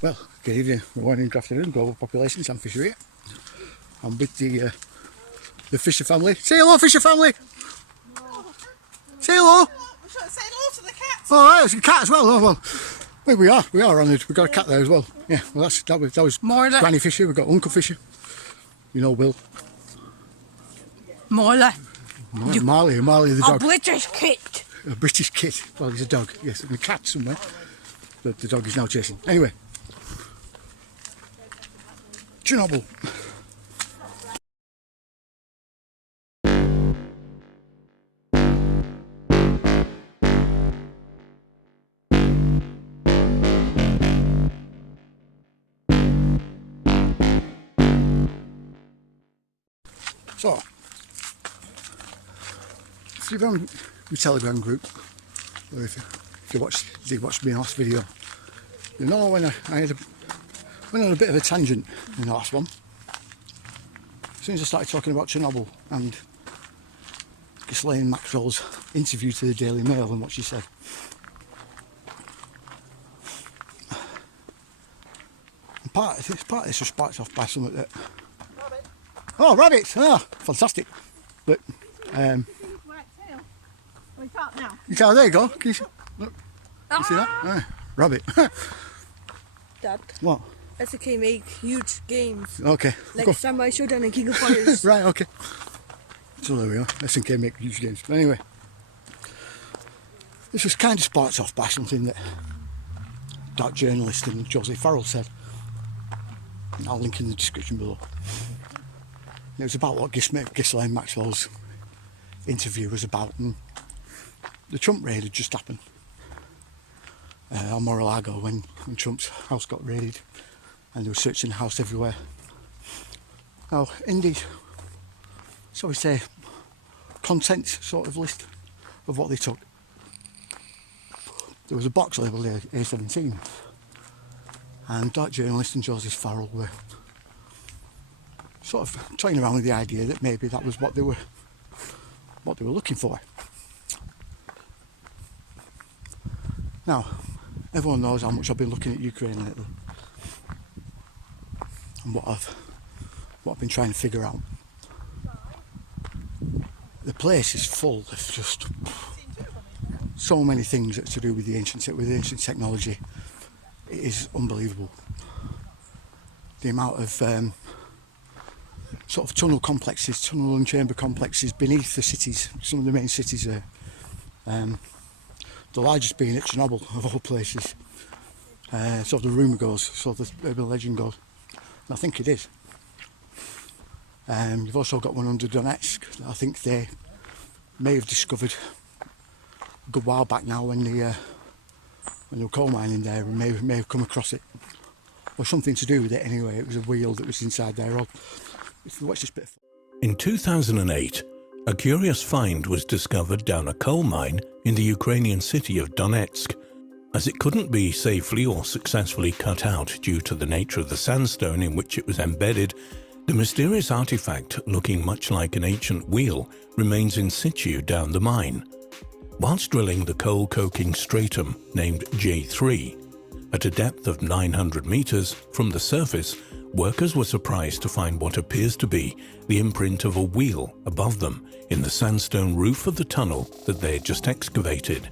Well, good evening, good morning, good afternoon, global populations. I'm Fisher here. I'm with the Fisher family. Say hello, Fisher family! No. Say hello! We should say hello to the cat! Oh, right, there's a cat as well. Oh, well. Well, we are on it. We've got a cat there as well. Yeah, well, that was Morla. Granny Fisher. We've got Uncle Fisher. You know Will. Morla. Marley the dog. A British kit. A British kit. Well, he's a dog, yes, and a cat somewhere. But the dog is now chasing. Anyway. Chernobyl. So, if you're on the Telegram group, or if you watched my last video, you know when I went on a bit of a tangent in the last one. As soon as I started talking about Chernobyl and Ghislaine Maxwell's interview to the Daily Mail and what she said. And part of this was sparked off by something that... Rabbit. Oh, rabbits! Ah, fantastic. But, White tail. We can't now. you can, there you go. Can you see, look, you see that? Ah, rabbit. Dad, What? SK make huge games Okay. like Go. Samurai Shodown and King of Fighters. Right, okay. So there we are. SNK make huge games. But anyway, this was kind of sparked off by something that that journalist and Josie Farrell said. And I'll link in the description below. And it was about what Ghislaine Maxwell's interview was about, and the Trump raid had just happened on Mar-a-Lago when Trump's house got raided, and they were searching the house everywhere. Now, in the, shall we say, contents sort of list of what they took, there was a box labelled A-17, and that journalist and Joseph Farrell were sort of toying around with the idea that maybe that was what they were looking for. Now, everyone knows how much I've been looking at Ukraine lately, and what I've been trying to figure out. The place is full of just so many things that's to do with the ancient technology. It is unbelievable. The amount of sort of tunnel and chamber complexes beneath the cities, some of the main cities there. The largest being at Chernobyl, of all places. So the rumour goes, so the urban legend goes. And I think it is. You've also got one under Donetsk. I think they may have discovered a good while back now when they were coal mining there, and may have come across it. Or something to do with it anyway. It was a wheel that was inside there. Watch this bit. In 2008, a curious find was discovered down a coal mine in the Ukrainian city of Donetsk. As it couldn't be safely or successfully cut out due to the nature of the sandstone in which it was embedded, the mysterious artifact, looking much like an ancient wheel, remains in situ down the mine. Whilst drilling the coal-coking stratum named J3, at a depth of 900 meters from the surface, workers were surprised to find what appears to be the imprint of a wheel above them in the sandstone roof of the tunnel that they had just excavated.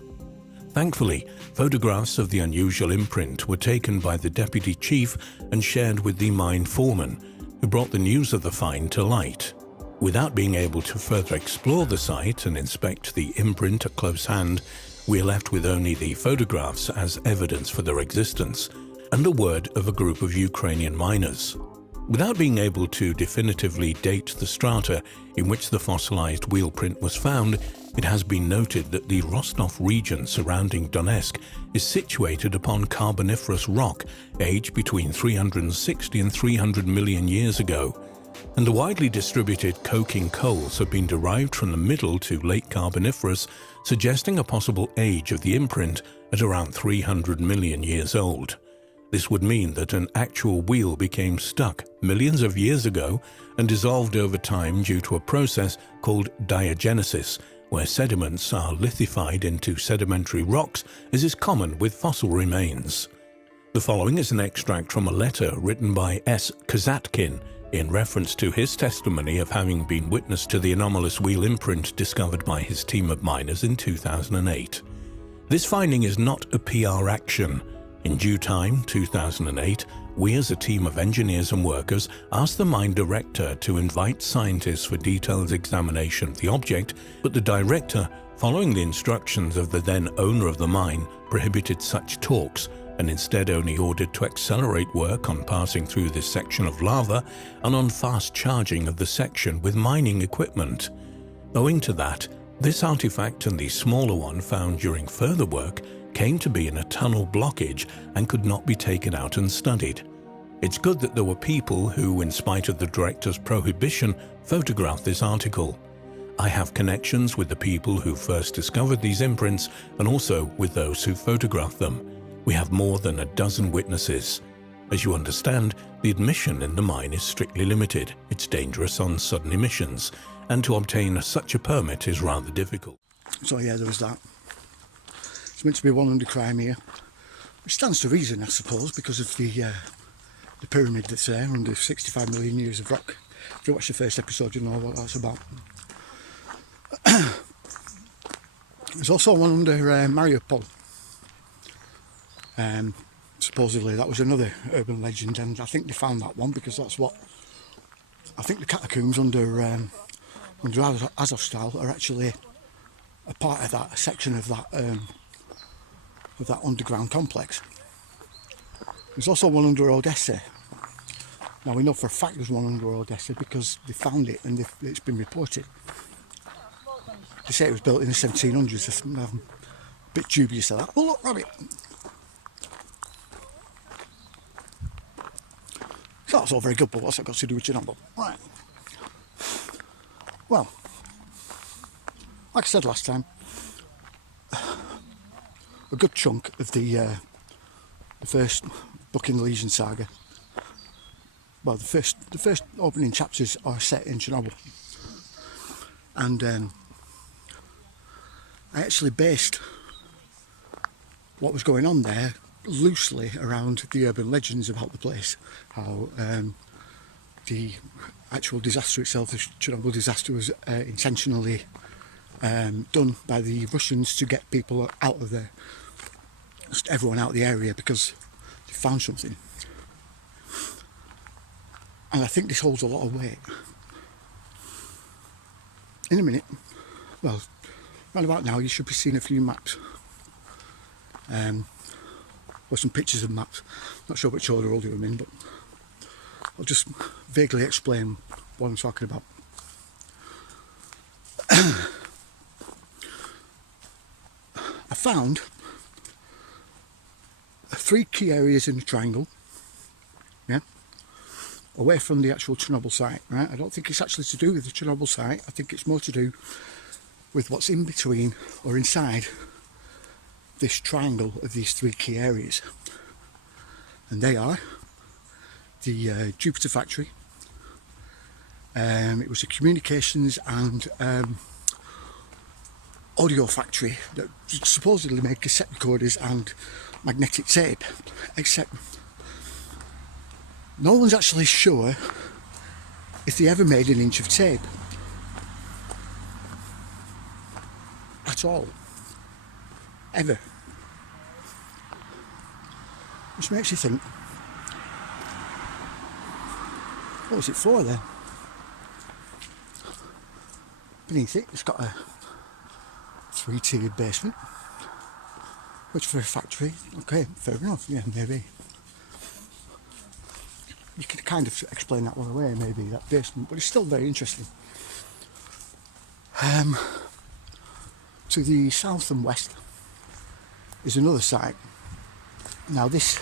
Thankfully, photographs of the unusual imprint were taken by the deputy chief and shared with the mine foreman, who brought the news of the find to light. Without being able to further explore the site and inspect the imprint at close hand, we are left with only the photographs as evidence for their existence, and the word of a group of Ukrainian miners. Without being able to definitively date the strata in which the fossilized wheel print was found, it has been noted that the Rostov region surrounding Donetsk is situated upon Carboniferous rock aged between 360 and 300 million years ago, and the widely distributed coking coals have been derived from the Middle to Late Carboniferous, suggesting a possible age of the imprint at around 300 million years old. This would mean that an actual wheel became stuck millions of years ago and dissolved over time due to a process called diagenesis, where sediments are lithified into sedimentary rocks, as is common with fossil remains. The following is an extract from a letter written by S. Kazatkin in reference to his testimony of having been witness to the anomalous wheel imprint discovered by his team of miners in 2008. This finding is not a PR action. In due time, 2008, we as a team of engineers and workers asked the mine director to invite scientists for detailed examination of the object, but the director, following the instructions of the then owner of the mine, prohibited such talks and instead only ordered to accelerate work on passing through this section of lava and on fast charging of the section with mining equipment. Owing to that, this artifact and the smaller one found during further work came to be in a tunnel blockage and could not be taken out and studied. It's good that there were people who, in spite of the director's prohibition, photographed this article. I have connections with the people who first discovered these imprints and also with those who photographed them. We have more than a dozen witnesses. As you understand, the admission in the mine is strictly limited. It's dangerous on sudden emissions, and to obtain such a permit is rather difficult. So yeah, there was that. It's meant to be one under crime here, which stands to reason, I suppose, because of the pyramid that's there under 65 million years of rock. If you watch the first episode, you know what that's about. There's also one under Mariupol. Supposedly that was another urban legend, and I think they found that one because that's what I think the catacombs under Azovstal are actually a part of that, a section of that underground complex. There's also one under Odessa. Now we know for a fact there's one under Odessa because they found it and it's been reported. They say it was built in the 1700s. I'm a bit dubious of that. Oh look, rabbit! So that's all very good, but what's that got to do with Chernobyl? Right. Well, like I said last time, a good chunk of the first book in the Legion saga, well, the first opening chapters are set in Chernobyl, and I actually based what was going on there loosely around the urban legends about the place, how the actual disaster itself, the Chernobyl disaster, was intentionally done by the Russians to get people out of there, just everyone out of the area, because they found something. And I think this holds a lot of weight. In a minute, well, right about now, you should be seeing a few maps. Or some pictures of maps. Not sure which order I'll do them in, but I'll just vaguely explain what I'm talking about. I found 3 key areas in the triangle, yeah, away from the actual Chernobyl site, right? I don't think it's actually to do with the Chernobyl site. I think it's more to do with what's in between or inside this triangle of these 3 key areas, and they are the Jupiter factory. It was a communications and audio factory that supposedly made cassette recorders and magnetic tape, except no one's actually sure if they ever made an inch of tape at all. Ever. Which makes you think, what was it for then? Beneath it, it's got a 3-tiered basement, which for a factory, okay, fair enough, yeah, maybe. You can kind of explain that one away, maybe, that basement, but it's still very interesting. To the south and west is another site. Now this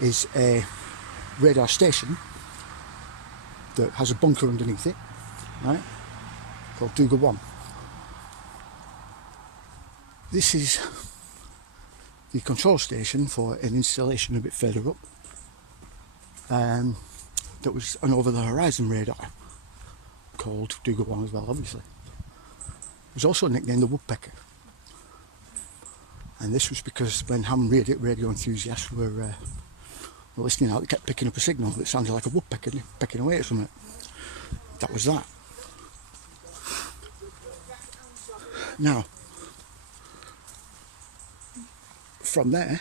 is a radar station that has a bunker underneath it, right, called Duga 1. This is the control station for an installation a bit further up, that was an over the horizon radar called Duga 1 as well, obviously. It was also nicknamed the Woodpecker. And this was because when ham radio enthusiasts were listening out, they kept picking up a signal that sounded like a woodpecker pecking away at something. That was that. Now, from there,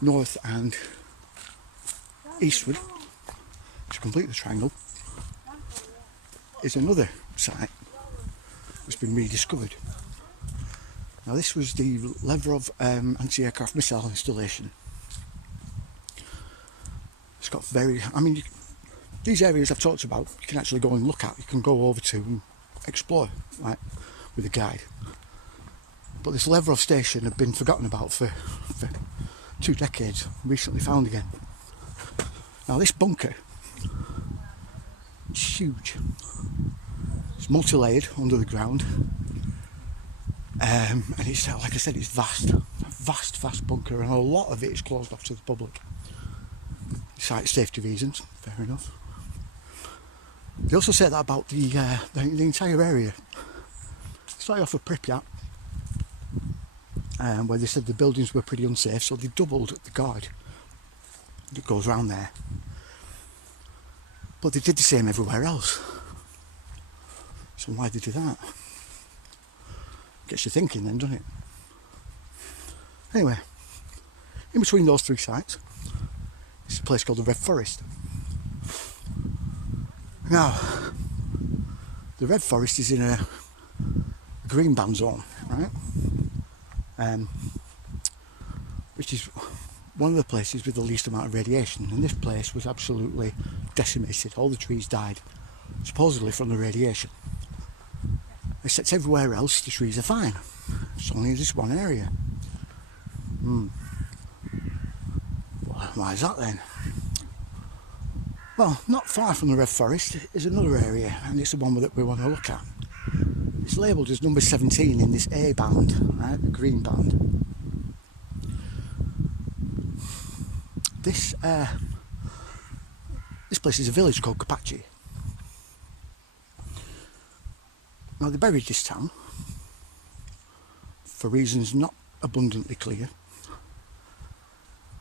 north and eastward, to complete the triangle, is another site that's been rediscovered. Now this was the Levrov anti-aircraft missile installation. It's got these areas I've talked about, you can actually go and look at, you can go over to and explore, right, with a guide. But this Levrov station had been forgotten about for 2 decades, recently found again. Now this bunker, it's huge. It's multi-layered under the ground. And it's, like I said, it's vast bunker, and a lot of it is closed off to the public. Site safety reasons, fair enough. They also say that about the entire area. Started off with Pripyat, where they said the buildings were pretty unsafe, so they doubled the guard that goes around there. But they did the same everywhere else. So why did they do that? Gets you thinking then, doesn't it? Anyway, in between those 3 sites is a place called the Red Forest. Now, the Red Forest is in a green band zone, right? Which is one of the places with the least amount of radiation, and this place was absolutely decimated. All the trees died, supposedly from the radiation. Except everywhere else, the trees are fine. It's only this one area. Well, why is that then? Well, not far from the Red Forest is another area, and it's the one that we want to look at. It's labelled as number 17 in this A band, right, the green band. This place is a village called Kapachi. Now they buried this town for reasons not abundantly clear.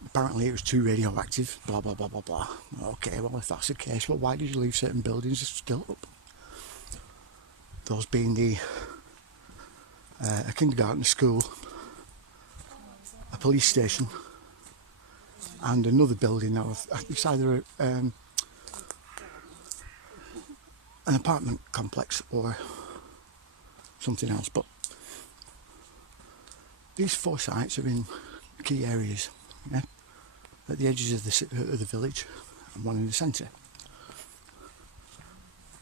Apparently it was too radioactive, blah blah blah blah blah. Okay, well if that's the case, well why did you leave certain buildings still up? Those being a kindergarten, a school, a police station, and another building now. It's either an apartment complex or something else, but these 4 sites are in key areas, yeah? At the edges of the village, and one in the centre,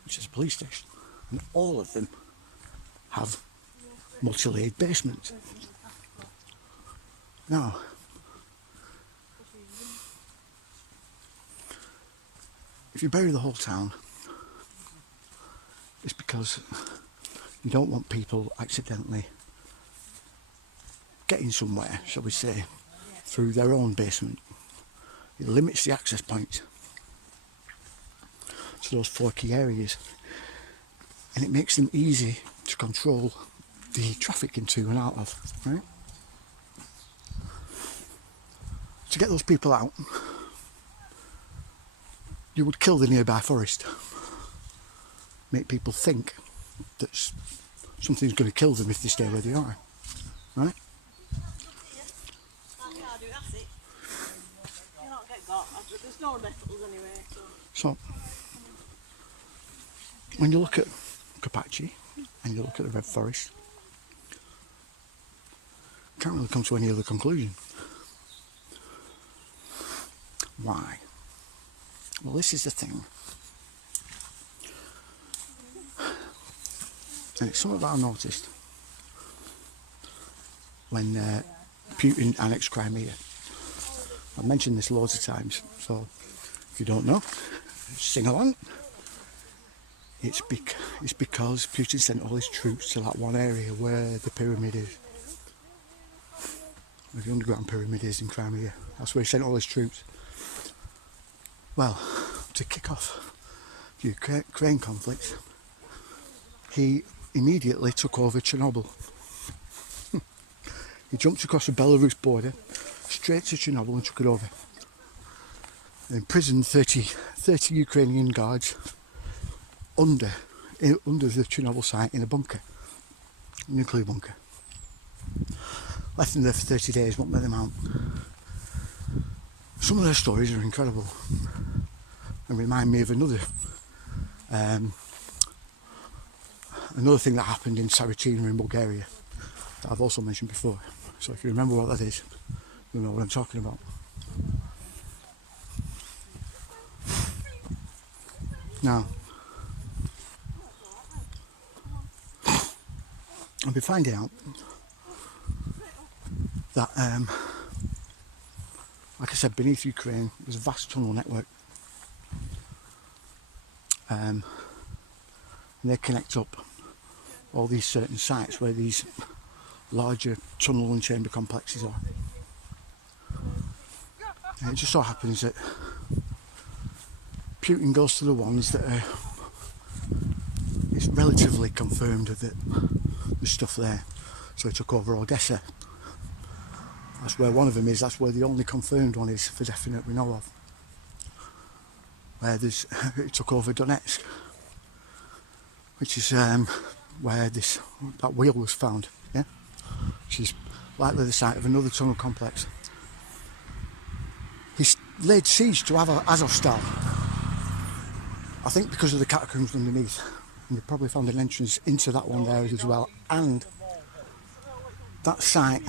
which is a police station, and all of them have multi-layered basements. Now, if you bury the whole town, it's because you don't want people accidentally getting somewhere, shall we say, through their own basement. It limits the access points to those 4 key areas, and it makes them easy to control the traffic into and out of, right? To get those people out, you would kill the nearby forest. Make people think that something's going to kill them if they stay where they are, right? There's no nettles anyway. So, when you look at Kapachi and you look at the Red Forest, you can't really come to any other conclusion. Why? Well, this is the thing. And it's something that I noticed when Putin annexed Crimea. I've mentioned this loads of times, so if you don't know, sing along. It's because Putin sent all his troops to that one area where the pyramid is. Where the underground pyramid is in Crimea. That's where he sent all his troops. Well, to kick off the Ukraine conflict, he immediately took over Chernobyl. He jumped across the Belarus border, straight to Chernobyl and took it over. And imprisoned 30 Ukrainian guards under the Chernobyl site in a bunker, a nuclear bunker. Left them there for 30 days, won't let them out. Some of their stories are incredible and remind me of another thing that happened in Aratta in Bulgaria that I've also mentioned before. So if you remember what that is, you'll know what I'm talking about. Now, I've been finding out that, like I said, beneath Ukraine there's a vast tunnel network, and they connect up all these certain sites where these larger tunnel and chamber complexes are. And it just so happens that Putin goes to the ones that are, it's relatively confirmed that there's stuff there. So he took over Odessa. That's where one of them is, that's where the only confirmed one is for definite we know of. Where there's, he took over Donetsk, which is where that wheel was found, yeah? Which is likely the site of another tunnel complex. He's laid siege to Azovstal, I think because of the catacombs underneath, and they probably found an entrance into that one there as well. And that site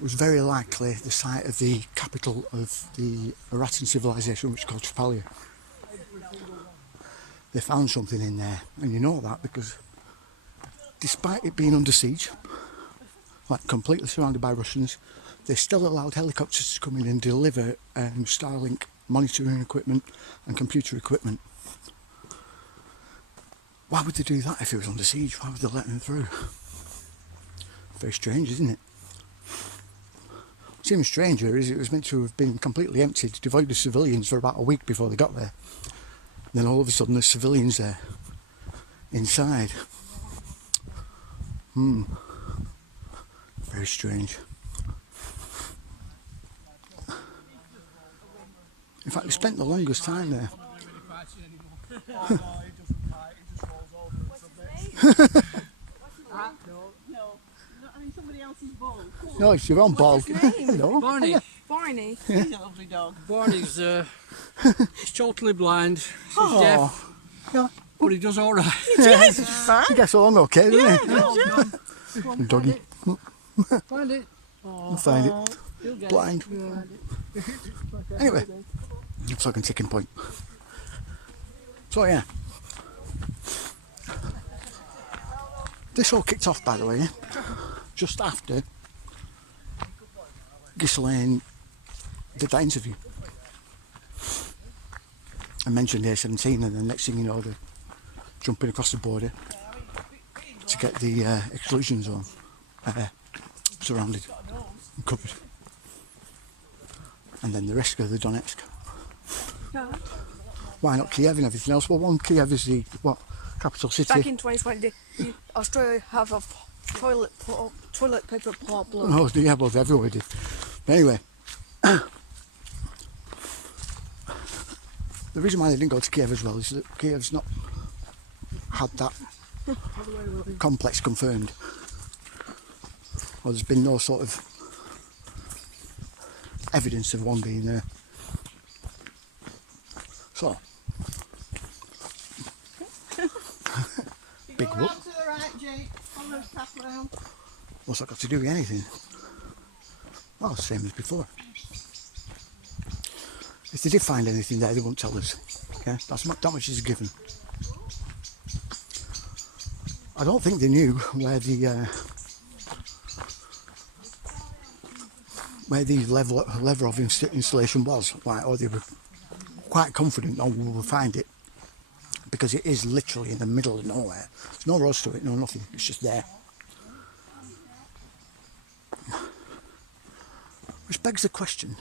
was very likely the site of the capital of the Arattan civilisation, which is called Chernobyl. They found something in there, and you know that because despite it being under siege, like completely surrounded by Russians, they still allowed helicopters to come in and deliver Starlink monitoring equipment and computer equipment. Why would they do that if it was under siege? Why would they let them through? Very strange, isn't it? What's even stranger is it was meant to have been completely emptied, devoid of civilians for about a week before they got there. And then all of a sudden there's civilians there, inside. Very strange. In fact, we spent the longest time there. Somebody else's ball. No, it's your own ball. No. Barney. Barney. He's a lovely dog. Barney's he's totally blind. He's deaf. Yeah. But he does alright. Yes, it's fine. He gets along okay, doesn't he? Yeah. Doggy. Find it. I'll find it. You'll get Blind. it. Anyway, looks like a ticking point. So yeah. This all kicked off, by the way, just after Ghislaine did that interview. I mentioned A-17, and the next thing you know, they're jumping across the border to get the exclusion zone surrounded and covered. And then the rest go to Donetsk. Why not Kiev and everything else? Well, one, Kiev is the capital city. Back in 2020, Australia have a toilet paper problem. Oh, yeah, well, everywhere did. But anyway, the reason why they didn't go to Kiev as well is that Kiev's not had that complex confirmed. Well, there's been no sort of evidence of one being there. So, big whoop. To the right, Jake. Follow the path round. What's that got to do with anything? Well, same as before. If they did find anything there, they won't tell us. Okay, that much is a given. I don't think they knew where the level of installation was, right? Or they were quite confident, oh, we'll find it, because it is literally in the middle of nowhere. There's no roads to it, no nothing. It's just there. Which begs the question: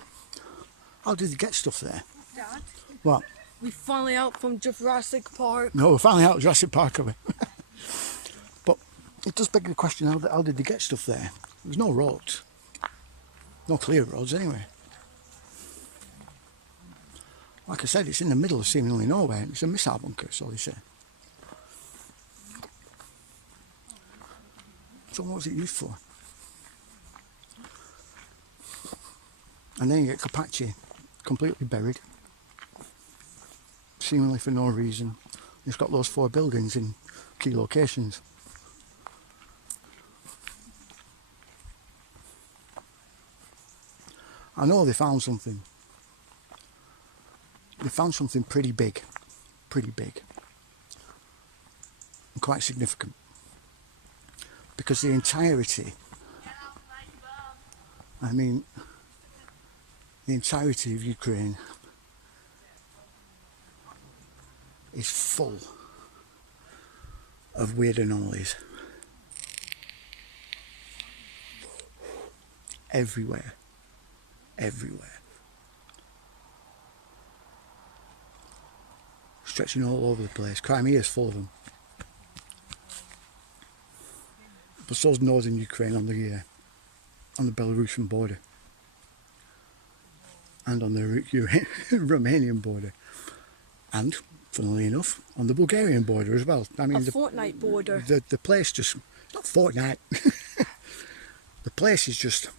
how did they get stuff there? Dad, What? we finally out from Jurassic Park. No, we're finally out of Jurassic Park, are we? But it does beg the question: how did they get stuff there? There's no roads. No clear roads anyway. Like I said, it's in the middle of seemingly nowhere. It's a missile bunker, so they say. So what was it used for? And then you get Kapachi completely buried, seemingly for no reason. It's got those 4 buildings in key locations. I know they found something. They found something pretty big, and quite significant, because the entirety, I mean, the entirety of Ukraine is full of weird anomalies. Everywhere. Stretching all over the place. Crimea's full of them. But so's northern Ukraine on the Belarusian border. And on the Romanian border. And, funnily enough, on the Bulgarian border as well. I mean, a fortnight border. The place just... It's not fortnight. The place is just...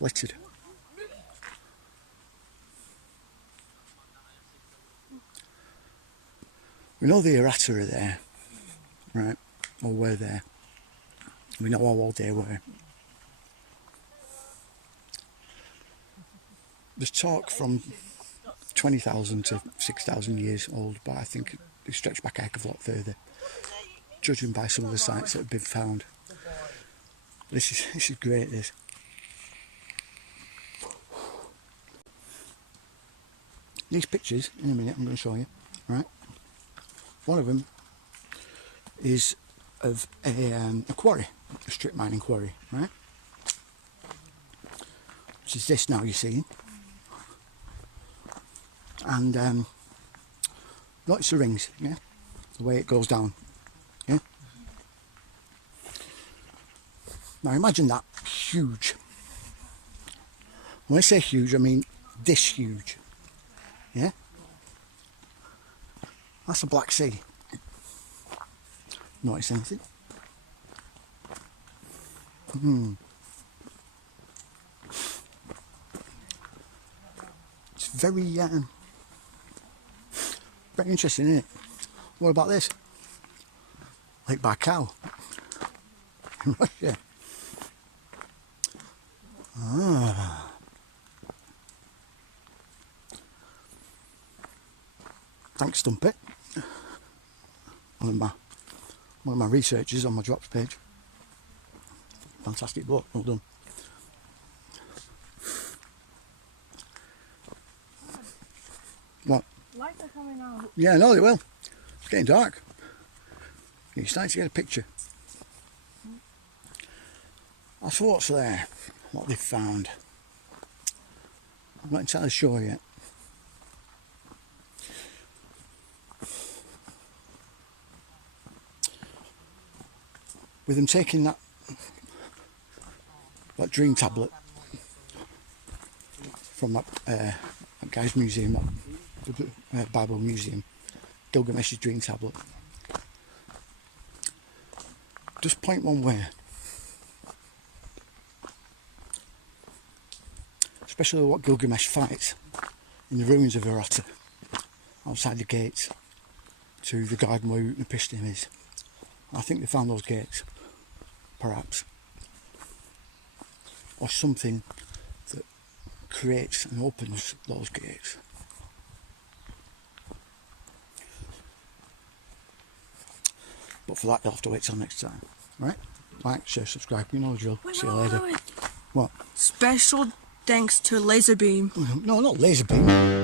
littered. We know the Aratta are there, right? Or were there. We know how old they were. There's talk from 20,000 to 6,000 years old, but I think they stretch back a heck of a lot further, judging by some of the sites that have been found. This is great, this. These pictures, in a minute, I'm going to show you, right? One of them is of a quarry, a strip mining quarry, right? Which is this now you're seeing. And notice the rings, yeah? The way it goes down, yeah? Now imagine that huge. When I say huge, I mean this huge, yeah? That's the Black Sea. Notice anything? It's very interesting, isn't it? What about this? Lake Baikal in Russia. Thanks, Stumpy. One of my researchers on my drops page. Fantastic book, well done. What? Lights are coming out. Yeah, no, they will. It's getting dark. You're starting to get a picture. That's what's there, what they've found. I'm not entirely sure yet. With them taking that dream tablet from that guy's museum, that Bible museum, Gilgamesh's dream tablet. Just point one way. Especially what Gilgamesh fights in the ruins of Aratta, outside the gates to the garden where Utnapishtim is. I think they found those gates, perhaps, or something that creates and opens those gates. But for that, they'll have to wait till next time, right? Like, share, subscribe, you know the drill. See you later. Wait. What? Special thanks to Laserbeam. No, not Laserbeam.